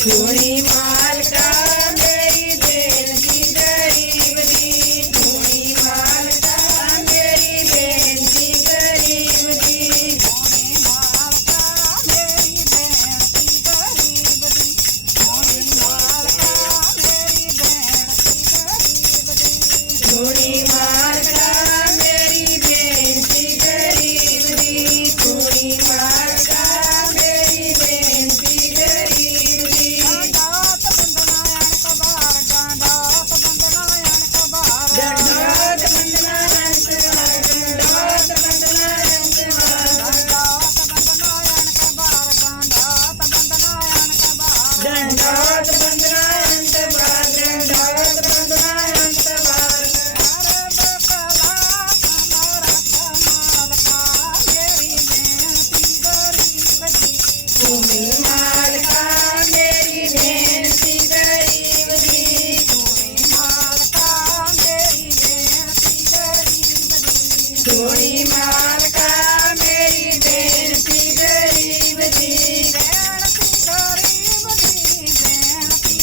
धूनी मालका मेरी बेनती गरीब दी, धूनी मालका मेरी बेनती गरीब दी, धूनी मालका मेरी बेनती गरीब दी, धूनी मालका मेरी बेनती गरीब दी, धूनी मालका मेरी बेनती गरीब दी, धूनी मालका मेरी बेनती गरीब दी। डांडात बंदना अणक बार, डांडात बंदना अणक बार, डांडात बंदना अणक बार, डांडात बंदना अणक बार, डांडात बंदना अणक बार, डांडात बंदना अणक बार, डांडात बंदना अणक बार, डांडात बंदना अणक बार। अरे बकला समरथ मालका मेरी बेनती गरीब दी, धूनी मालका मेरी बेनती गरीब दी, धूनी मालका मेरी बेनती गरीब दी, धूनी मालका मेरी बेनती गरीब दी, बेनती गरीब दी, बेनती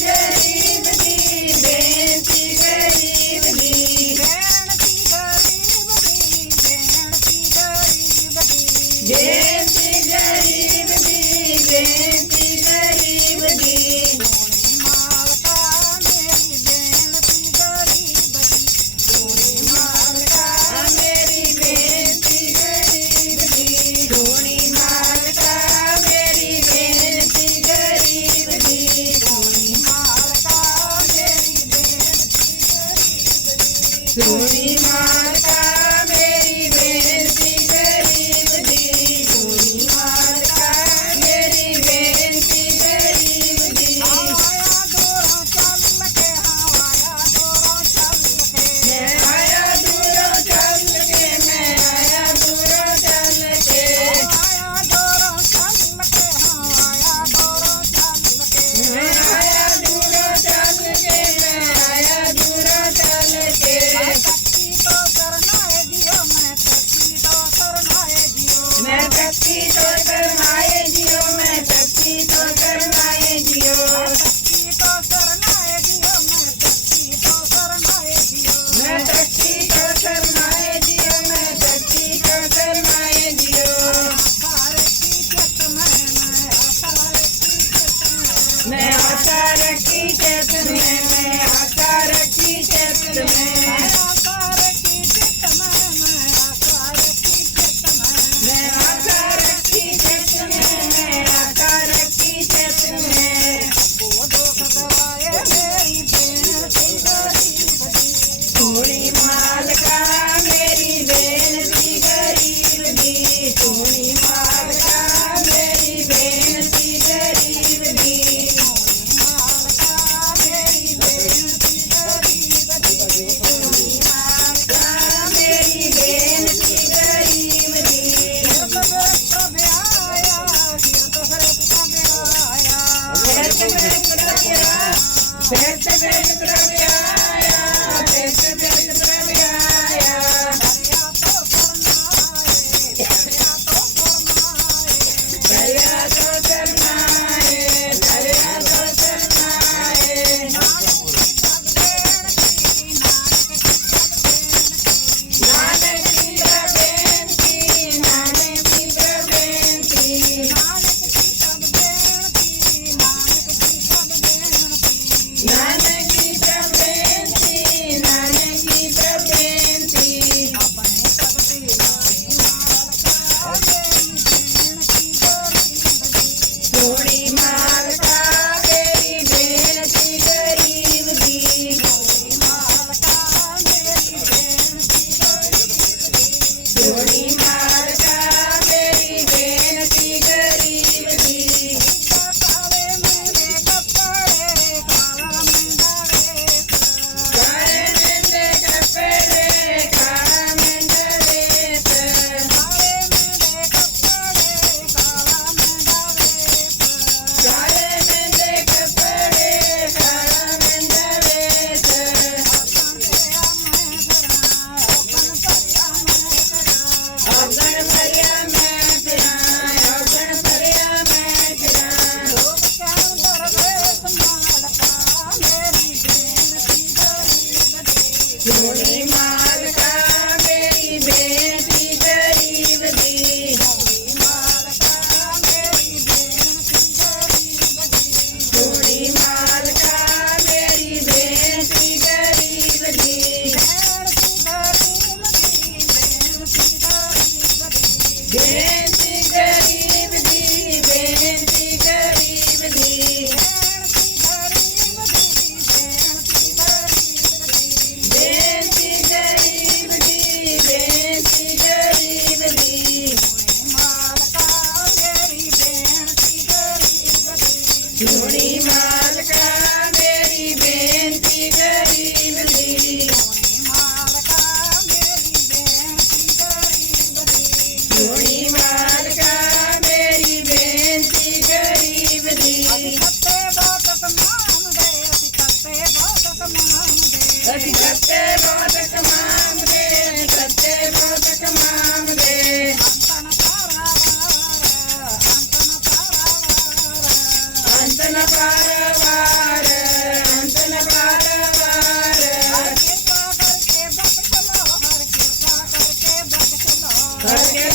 गरीब दी, बेनती गरीब दी, बेनती गरीब दी, बेनती गरीब दी, बेनती गरीब दी, बेनती गरीब दी, बेनती गरीब दी। धूनी मालका मेरी बेनती गरीब दी, धूनी मालका मेरी बेनती गरीब दी, धूनी मालका मेरी बेनती गरीब दी, धूनी मालका मेरी बेनती गरीब दी, धूनी मालका मेरी बेनती गरीब दी, धूनी मालका मेरी बेनती गरीब दी। आया दूरों चल के, आया दूरों चल के, मैं आया दूरों चल के, मैं आया दूरों चल के, आया दूरों चल के, आया दूरों चल के, मैं आया दूरों चल के, मैं आया दूरों चल के। तक्की तो करनाए दियो, मैं तक्की तो करनाए दियो, मैं तक्की तो करनाए जियो, मैं तक्की तो करनाए जियो, तक्की तो करनाए दियो, मैं तक्की तो करनाए दियो, मैं तक्की तो करनाए जियो, मैं तक्की तो करनाए जियो। आसार की चित में, मैं आसार की चित में, मैं आशा रखी चेत में, मैं आशा रखी चेत में, आसार की चित में, मैं आसार की चित में, मैं आशा रखी चेत में, मैं आशा रखी चेत में। वो दुख गवाए मेरी बेनती गरीब दी, धूनी मालका मेरी बेनती गरीब दी, धूनी मालका मेरी बेनती गरीब दी, मालका मेरी बेनती गरीब दी, धूनी मालका मेरी बेनती गरीब दी। गिरत प्रभ आया, गिरत प्रभ आया, भेंट भेंट प्रभ आया, भेंट भेंट प्रभ आया, भेंट भेंट प्रभ आया। दरिया तो करनाए, दरिया तो करनाए, दरिया तो करनाए, दरिया तो करनाए, नानक की सब बेनती, नानक की सब बेनती, नानक की प्रबेंती, नानक की प्रबेंती, नानक की सब बेनती, नानक की सब बेनती, नानक की प्रबेंती, नानक की प्रबेंती। अपने सकते नाई मालका मेरी बेनती गरीब दी, थोड़ी मालका मेरी बेनती गरीब दी, थोड़ी मालका मेरी बेनती गरीब दी, थोड़ी मालका मेरी बेनती गरीब दी। काले मेरे कपड़े, काला मेरा वेश, काले मेरे कपड़े, काला मेरा वेश, काले मेरे कपड़े, काला मेरा वेश, काले मेरे कपड़े, काला मेरा वेश। अपन भरिया मैं फिरा, अपन भरिया मैं फिरा, औगण भरिया मैं फिरां, औगण भरिया मैं ਬੇਨਤੀ ਗਰੀਬ ਦੀ, ਬੇਨਤੀ ਗਰੀਬ ਦੀ, ਬੇਨਤੀ ਗਰੀਬ ਦੀ, ਬੇਨਤੀ ਗਰੀਬ ਦੀ, ਸੁਣੀ ਮਾਲਕਾ ਮੇਰੀ ਬੇਨਤੀ ਗਰੀਬ ਦੀ, ਸੁਣੀ ਮਾਲਕਾ ਮੇਰੀ ਬੇਨਤੀ ਗਰੀਬ ਦੀ। ਅਸੀਂ ਖੱਤੇ ਬਹੁਤ ਕਮਾਉਂਦੇ, ਖੱਤੇ ਬਹੁਤ ਕਮਾਉਂਦੇ, ਅੰਤ ਨ ਪਾਰਵਾਰ, ਅੰਤ ਨ ਪਾਰਵਾਰ, ਹਰ